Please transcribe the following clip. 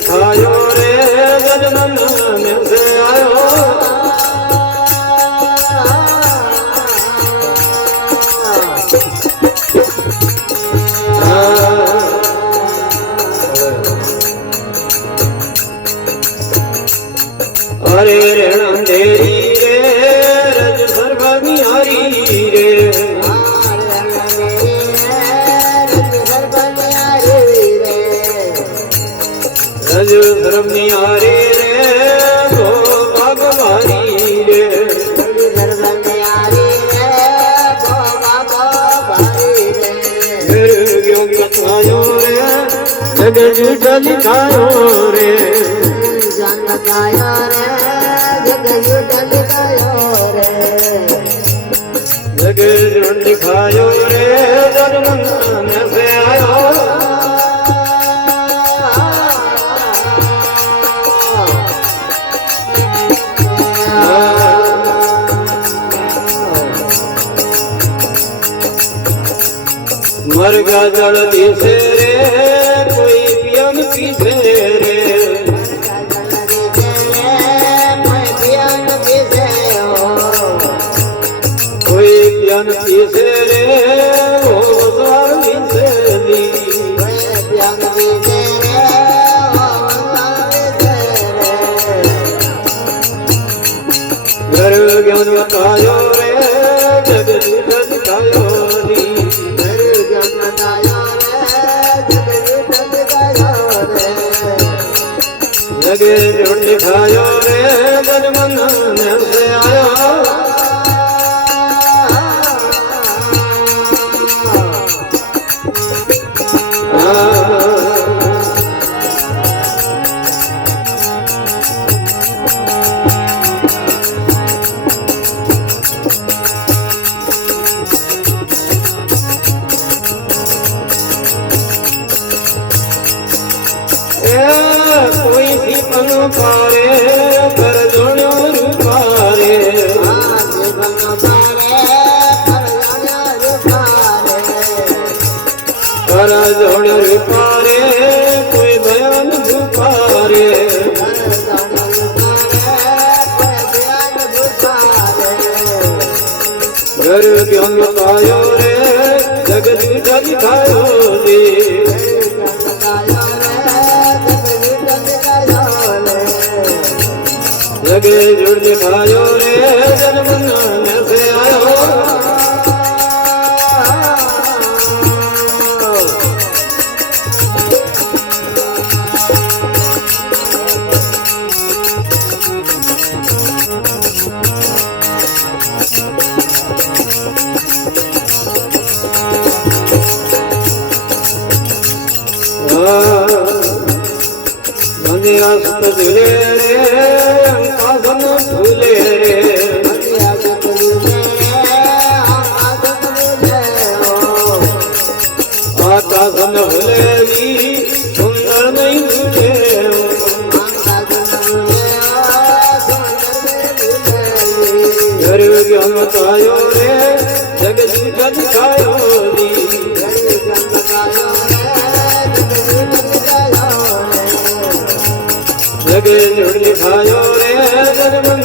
दिखायो रे गजमन में से आयो अरे रण अंधेरी रे रज सर्वनी हरी रे रज सर्वनी हरी रे गो भगवानी रे क्यों कथायो रे जग झूठ लिखायो रे जग झूठ लिखायो रे जन्म में से आयो मरगा जल दिसे रे कोई पियन पीछे रे कोई पियन पीछे रे वो द्वार विंसेली घर ज्ञान बतायो रे जग झूठ दिखायो री जगे झूठ दिखायो रे गजमन में से आयो कोई भी पन पारे कर जोड़ो रूपारे कर जोड़ो रूपारे कोई बयान भूपारे घर ज्ञान बतायो रे जग झूठ दिखायो रे जगे झूठ दिखायो रे जन्म में से आयो मंदिरा सुत झूले रे आसन झूले रे आकाशन झूले भी सुंदर नहीं झूले घर ज्ञान बतायो रे जग झूठ दिखायो री जगे झूठ दिखायो रे जन्म